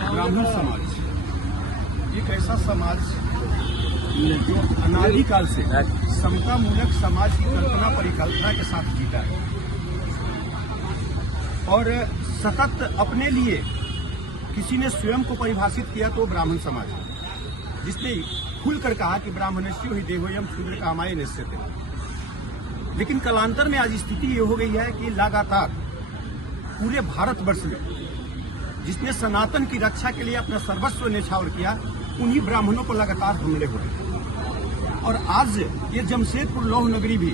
ब्राह्मण समाज एक ऐसा समाज जो अनादिकाल से समतामूलक समाज की कल्पना परिकल्पना के साथ जीता है और सतत अपने लिए किसी ने स्वयं को परिभाषित किया तो ब्राह्मण समाज है, जिसने खुलकर कहा कि ब्राह्मणस्यो हि देहोयम शूद्र कामाय निश्चित। लेकिन कालांतर में आज स्थिति ये हो गई है कि लगातार पूरे भारतवर्ष में जिसने सनातन की रक्षा के लिए अपना सर्वस्व न्यौछावर किया, उन्हीं ब्राह्मणों पर लगातार हमले हो रहे हैं। और आज ये जमशेदपुर लौह नगरी भी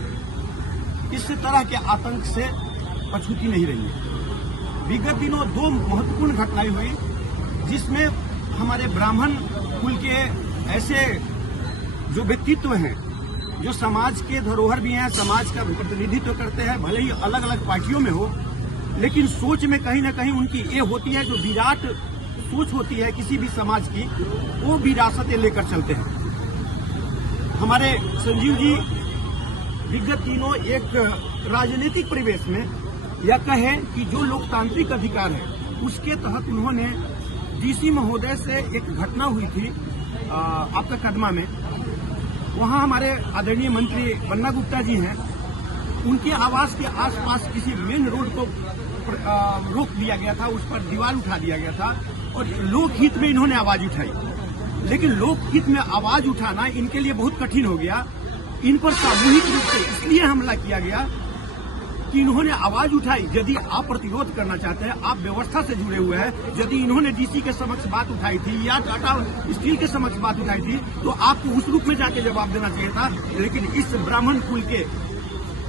इस तरह के आतंक से पछूती नहीं रही है। विगत दिनों दो महत्वपूर्ण घटनाएं हुई जिसमें हमारे ब्राह्मण कुल के ऐसे जो व्यक्तित्व हैं, जो समाज के धरोहर भी हैं, समाज का प्रतिनिधित्व करते हैं, भले ही अलग अलग पार्टियों में हो, लेकिन सोच में कहीं न कहीं उनकी ये होती है, जो विराट सोच होती है किसी भी समाज की, वो विरासतें लेकर चलते हैं। हमारे संजीव जी विगत दिनों एक राजनीतिक परिवेश में या कहें कि जो लोकतांत्रिक अधिकार है उसके तहत उन्होंने डीसी महोदय से एक घटना हुई थी आपका कदमा में, वहां हमारे आदरणीय मंत्री बन्ना गुप्ता जी हैं, उनके आवास के आसपास किसी मेन रोड को रोक दिया गया था, उस पर दीवार उठा दिया गया था और लोकहित में इन्होंने आवाज उठाई। लेकिन लोकहित में आवाज उठाना इनके लिए बहुत कठिन हो गया। इन पर सामूहिक रूप से इसलिए हमला किया गया कि इन्होंने आवाज उठाई। यदि आप प्रतिरोध करना चाहते हैं, आप व्यवस्था से जुड़े हुए हैं, यदि इन्होंने डीसी के समक्ष बात उठाई थी या टाटा स्टील के समक्ष बात उठाई थी तो आपको उस रूप में जाके जवाब देना चाहिए था। लेकिन इस ब्राह्मण कुल के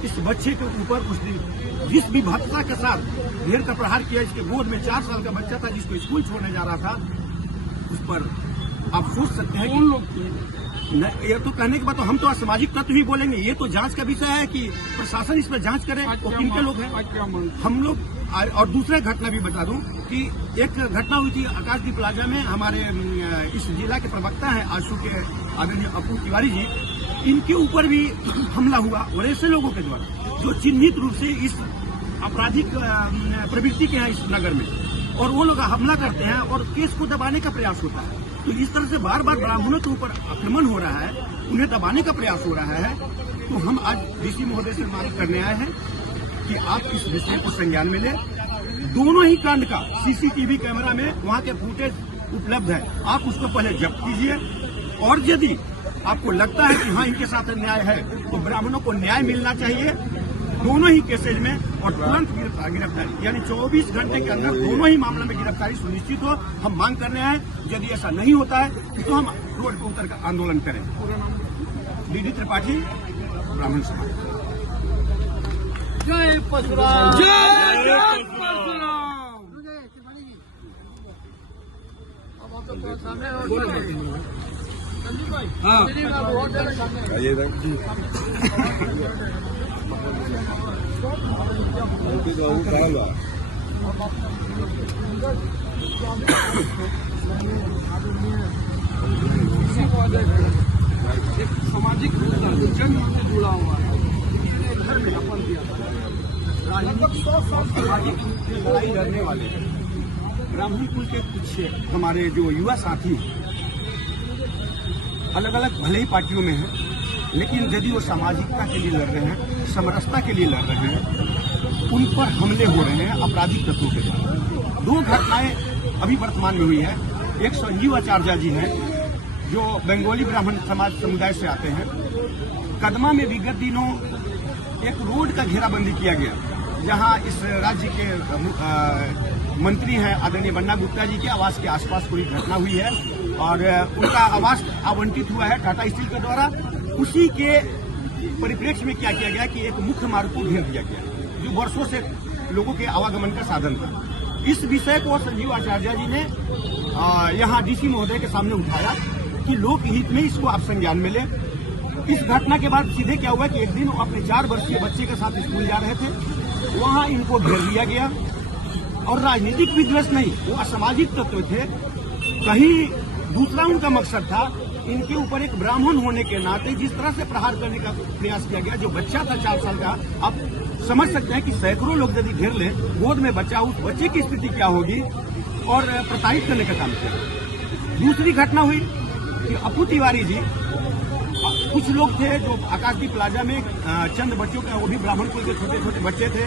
इस बच्चे के ऊपर उस दिन जिस भी भत्ता के साथ ढेर का प्रहार किया, इसके गोद में 4 साल का बच्चा था जिसको स्कूल छोड़ने जा रहा था, उस पर आप सोच सकते हैं कौन लोग। ये तो कहने के बाद तो हम तो असामाजिक तत्व ही बोलेंगे। ये तो जांच का विषय है कि प्रशासन इस पर जांच करे और किनके लोग हैं हम लोग। और दूसरा घटना भी बता दूं कि एक घटना हुई थी आकाशदीप प्लाजा में, हमारे इस जिला के प्रवक्ता हैं आशु के आदरणीय अपू तिवारी जी, इनके ऊपर भी हमला हुआ और ऐसे लोगों के द्वारा जो चिन्हित रूप से इस आपराधिक प्रवृत्ति के हैं इस नगर में, और वो लोग हमला करते हैं और केस को दबाने का प्रयास होता है। तो इस तरह से बार बार ब्राह्मणों के ऊपर आक्रमण हो रहा है, उन्हें दबाने का प्रयास हो रहा है। तो हम आज डीसी महोदय से मांग करने आए हैं कि आप इस विषय को संज्ञान में लें। दोनों ही कांड का सीसीटीवी कैमरा में वहां के फुटेज उपलब्ध है, आप उसको पहले जब्त कीजिए और यदि आपको लगता है कि हाँ इनके साथ अन्याय है तो ब्राह्मणों को न्याय मिलना चाहिए दोनों ही केसेज में, और तुरंत गिरफ्तारी, यानी 24 घंटे के अंदर दोनों ही मामलों में गिरफ्तारी सुनिश्चित हो। हम मांग करने आए, यदि ऐसा नहीं होता है तो हम रोड पर उतर कर आंदोलन करें। बीडी त्रिपाठी, ब्राह्मण समाज। जय परशुराम, जय एक सामाजिक जन्म से जुड़ा हुआ है, घर में अपन दिया राजनीतिक सामाजिक लड़ाई लड़ने वाले ब्राह्मण कुल के कुछ हमारे जो युवा साथी अलग अलग भले ही पार्टियों में हैं, लेकिन यदि वो सामाजिकता के लिए लड़ रहे हैं, समरसता के लिए लड़ रहे हैं, उन पर हमले हो रहे हैं आपराधिक तत्वों के द्वारा। 2 घटनाएं अभी वर्तमान में हुई है। एक संजीव आचार्य जी हैं जो बंगाली ब्राह्मण समाज समुदाय से आते हैं। कदमा में विगत दिनों एक रोड का घेराबंदी किया गया, जहां इस राज्य के मंत्री हैं आदरणीय बन्ना गुप्ता जी के आवास के आसपास पूरी घटना हुई है और उनका आवास आवंटित हुआ है टाटा स्टील के द्वारा। उसी के परिप्रेक्ष्य में क्या किया गया कि एक मुख्य मार्ग को घेर दिया गया जो वर्षों से लोगों के आवागमन का साधन था। इस विषय को संजीव आचार्य जी ने यहाँ डीसी महोदय के सामने उठाया कि लोकहित में इसको आप संज्ञान में लें। इस घटना के बाद सीधे क्या हुआ कि एक दिन वो अपने 4 वर्षीय बच्चे के साथ स्कूल जा रहे थे, वहां इनको घेर लिया गया और राजनीतिक विद्वेष नहीं, वो असामाजिक तत्व थे। कहीं दूसरा उनका मकसद था, इनके ऊपर एक ब्राह्मण होने के नाते जिस तरह से प्रहार करने का प्रयास किया गया, जो बच्चा था 4 साल का, अब समझ सकते हैं कि सैकड़ों लोग यदि घेर लें, गोद में बच्चा, उस बच्चे की स्थिति क्या होगी, और प्रताड़ित करने का काम किया। दूसरी घटना हुई कि अपू तिवारी जी, कुछ लोग थे जो आकाशदीप प्लाजा में चंद बच्चों का, वो भी ब्राह्मण कुल के छोटे छोटे बच्चे थे,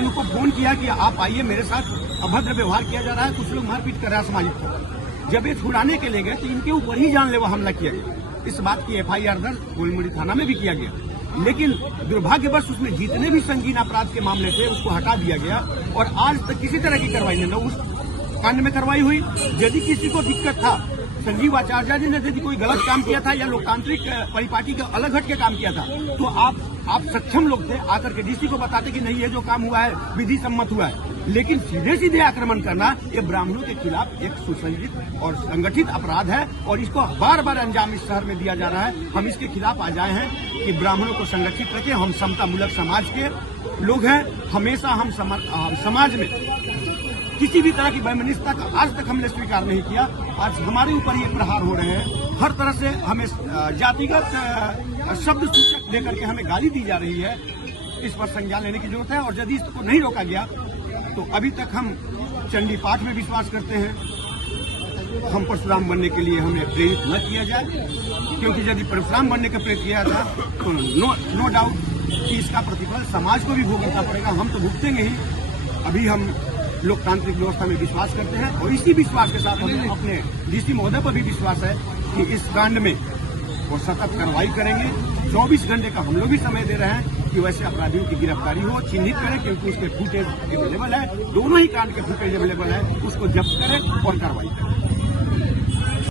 उनको फोन किया कि आप आइए, मेरे साथ अभद्र व्यवहार किया जा रहा है, कुछ लोग मारपीट कर रहे हैं सामाजिक। जब ये छुड़ाने के लिए गए तो इनके ऊपर ही जानलेवा हमला किया गया। इस बात की FIR दर्ज गोलमुड़ी थाना में भी किया गया, लेकिन दुर्भाग्यवश उसमें जितने भी संगीन अपराध के मामले थे उसको हटा दिया गया और आज तक किसी तरह की कार्रवाई नहीं। उस कांड में कार्रवाई हुई, यदि किसी को दिक्कत था, संजीव आचार्य जी ने यदि कोई गलत काम किया था या लोकतांत्रिक परिपाटी का अलग हट के काम किया था, तो आप सक्षम लोग थे, आकर के DC को बताते कि नहीं, ये जो काम हुआ है विधि सम्मत हुआ है। लेकिन सीधे सीधे आक्रमण करना ये ब्राह्मणों के खिलाफ एक सुसंगठित और संगठित अपराध है और इसको बार बार अंजाम इस शहर में दिया जा रहा है। हम इसके खिलाफ आ जाए हैं कि ब्राह्मणों को संगठित रखें। हम समतामूलक समाज के लोग हैं, हमेशा हम समाज में किसी भी तरह की वैमनस्यता का आज तक हमने स्वीकार नहीं किया। आज हमारे ऊपर ये प्रहार हो रहे हैं, हर तरह से हमें जातिगत शब्द सूचक देकर के हमें गाली दी जा रही है। इस पर संज्ञान लेने की जरूरत है और यदि इसको नहीं रोका गया तो अभी तक हम चंडी पाठ में विश्वास करते हैं। हम परशुराम बनने के लिए हमें प्रेरित न किया जाए, क्योंकि यदि परशुराम बनने का प्रेरित किया जाए तो नो डाउट कि इसका प्रतिफल समाज को भी भुगतना पड़ेगा। हम तो भुगतेंगे ही। अभी हम लोकतांत्रिक व्यवस्था में विश्वास करते हैं और इसी विश्वास के साथ हमें अपने DC महोदय पर भी विश्वास है कि इस कांड में वो सतत कार्रवाई करेंगे। 24 घंटे का हम लोग भी समय दे रहे हैं कि वैसे अपराधियों की गिरफ्तारी हो, चिन्हित करें, क्योंकि उसके फुटेज अवेलेबल है, दोनों ही कांड के फुटेज अवेलेबल है, उसको जब्त करें और कार्रवाई करें।